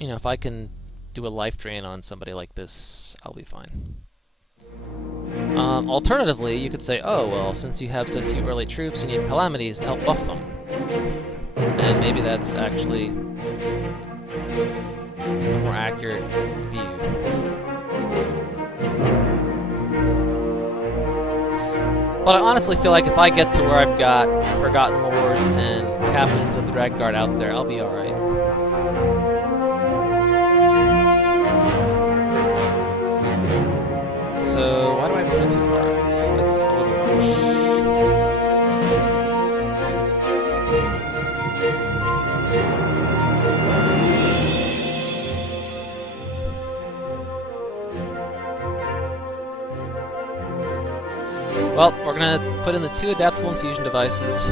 you know, if I can do a life drain on somebody like this, I'll be fine. Alternatively, you could say, oh, well, since you have so few early troops, you need calamities to help buff them. And maybe that's actually a more accurate view. But I honestly feel like if I get to where I've got Forgotten Lords and Captains of the Dragon Guard out there, I'll be alright. So, why do I have 22 cards? That's a little much. Well, we're gonna put in the 2 adaptable infusion devices.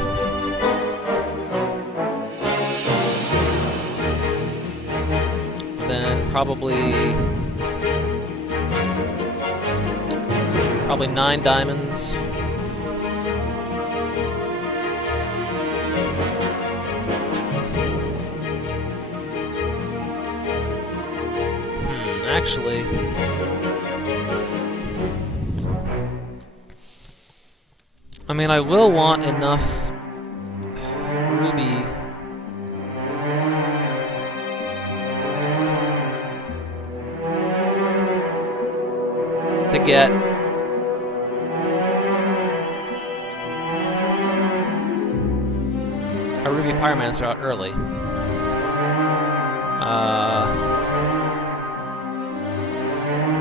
Then probably 9 diamonds. Actually, I mean, I will want enough ruby to get a ruby pyromancer out early.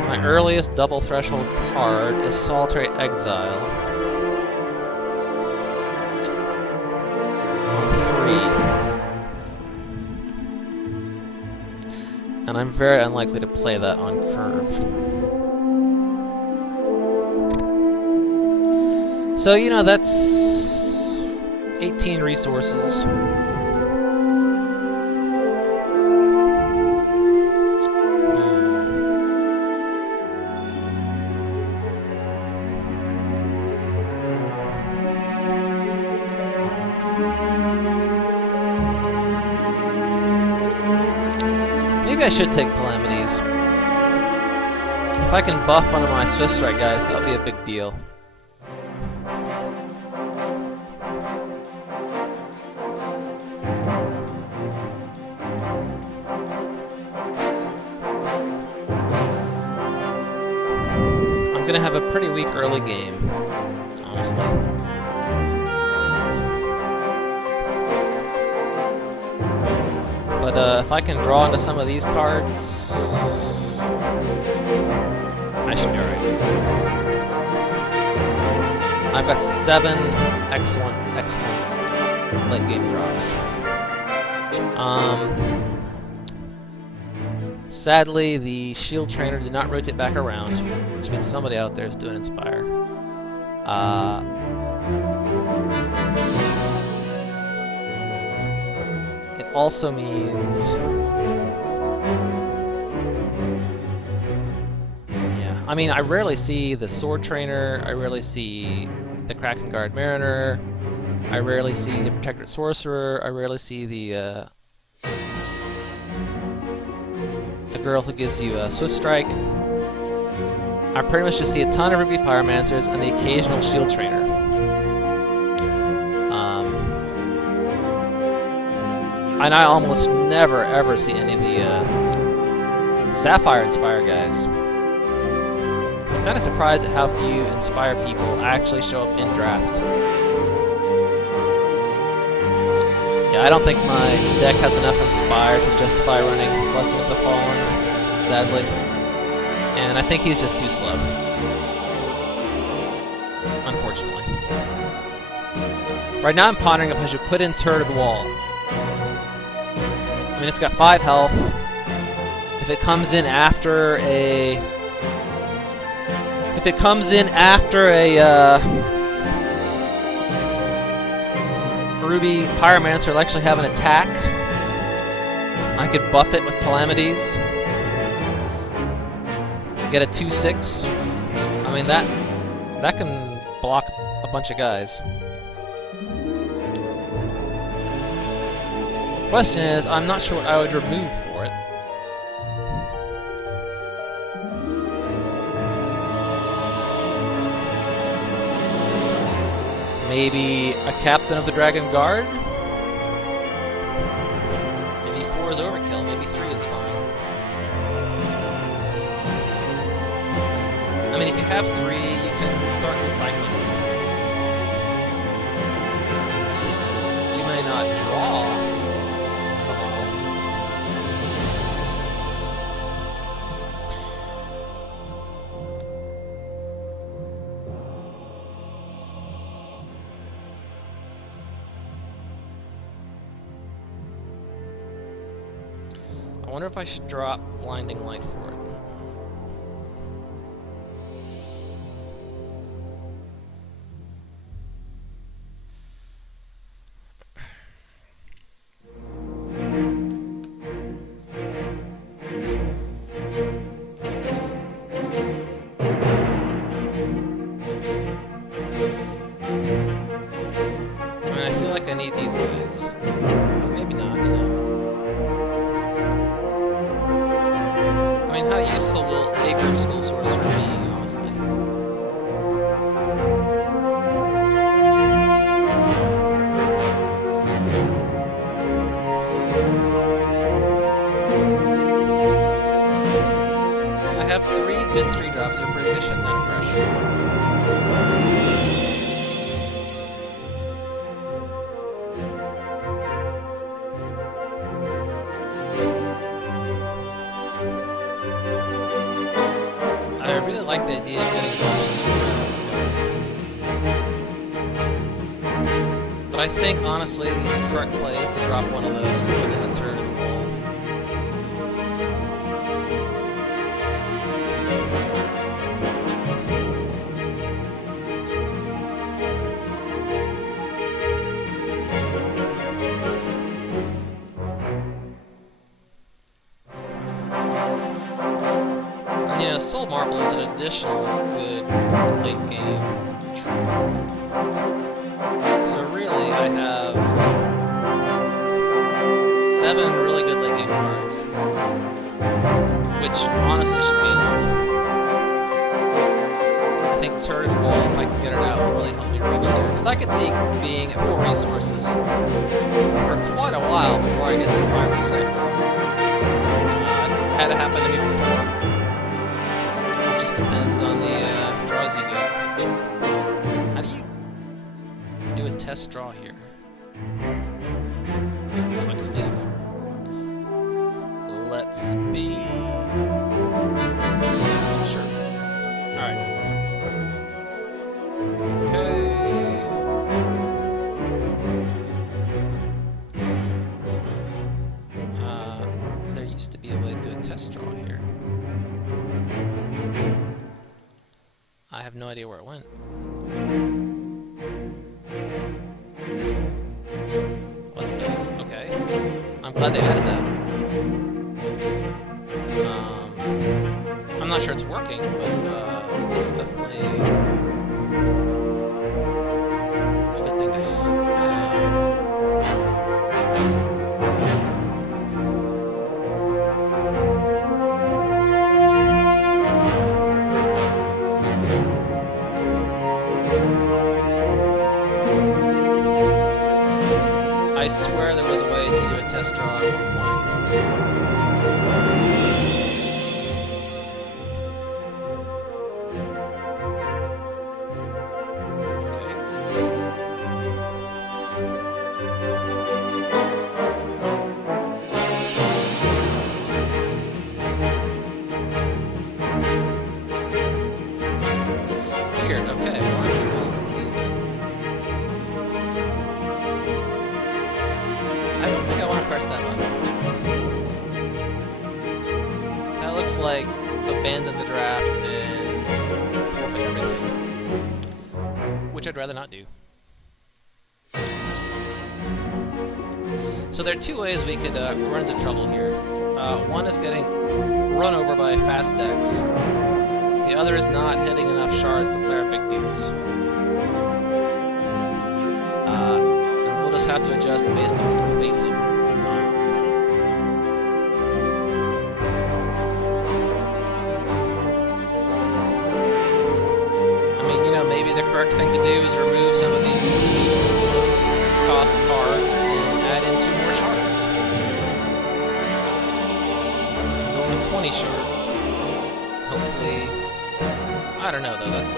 My earliest double threshold card is Solitary Exile. On 3. And I'm very unlikely to play that on curve. So, you know, that's 18 resources. Maybe I should take Calamities. If I can buff one of my Swift Strike guys, that'll be a big deal. I'm gonna have a pretty weak early game, honestly. But if I can draw into some of these cards, I should be alright. I've got 7 excellent late game draws. Sadly, the shield trainer did not rotate back around, which means somebody out there is doing Inspire. It also means... yeah, I mean, I rarely see the Sword Trainer, I rarely see the Kraken Guard Mariner, I rarely see the Protectorate Sorcerer, I rarely see the girl who gives you a Swift Strike. I pretty much just see a ton of Ruby Pyromancers and the occasional Shield Trainer. And I almost never ever see any of the Sapphire Inspire guys. So I'm kind of surprised at how few Inspire people actually show up in draft. Yeah, I don't think my deck has enough Inspire to justify running Blessing of the Fallen, sadly. And I think he's just too slow. Unfortunately. Right now I'm pondering if I should put in Turreted Wall. I mean, it's got 5 health. If it comes in after a... Ruby Pyromancer will actually have an attack, I could buff it with Calamities. Get a 2/6. I mean, that can block a bunch of guys. Question is, I'm not sure what I would remove for it. Maybe a captain of the Dragon Guard? Maybe 4 is overkill, maybe 3 is fine. I mean, if you have 3, you can start recycling. You may not draw. I wonder if I should drop Blinding Light for it. I mean, I feel like I need these guys. But maybe not, you know. I mean, how useful will a Grim Skull Sorcerer be, honestly? I have 3 good 3-drops of Precision and Aggression. I really like the idea of getting one. But I think, honestly, the correct play is to drop one of those and put in a turn in the wall. And, you know, Soul Marble is an additional good late game trope. So really, I have 7 really good late game cards, which honestly should be enough. I think turn and wall, if I can get it out, will really help me reach there. Because I could see being at 4 resources for quite a while before I get to 5 or 6. Had it happen to me before. It just depends on the draws you get. How do you do a test draw here? Select a sleeve. Let's be... Sure. Alright. Okay. There used to be a way to do a test draw here. I have no idea where it went. What the? Okay. I'm glad they added that. I'm not sure it's working, but it's definitely a good thing to have. I swear there was a way to do a test draw at one point. Weird, okay, well I'm still confused then. I don't think I want to press that button. That looks like abandon the draft and forfeit everything. Which I'd rather not do. So there are 2 ways we could run into trouble here. One is getting run over by a fast Dex. The other is not hitting enough shards to play our big dudes. And we'll just have to adjust based on what we're facing. I mean, you know, maybe the correct thing to do is remove some of these 20 shards. Hopefully, I don't know though. That's a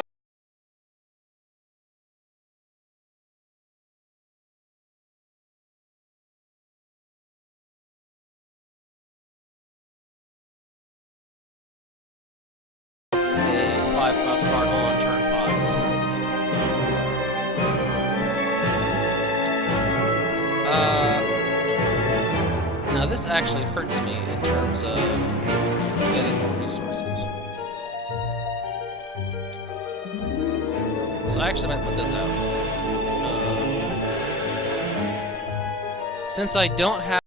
5-cost card on turn 5. Now this actually hurts me in terms of getting more resources. So I actually might put this out. Since I don't have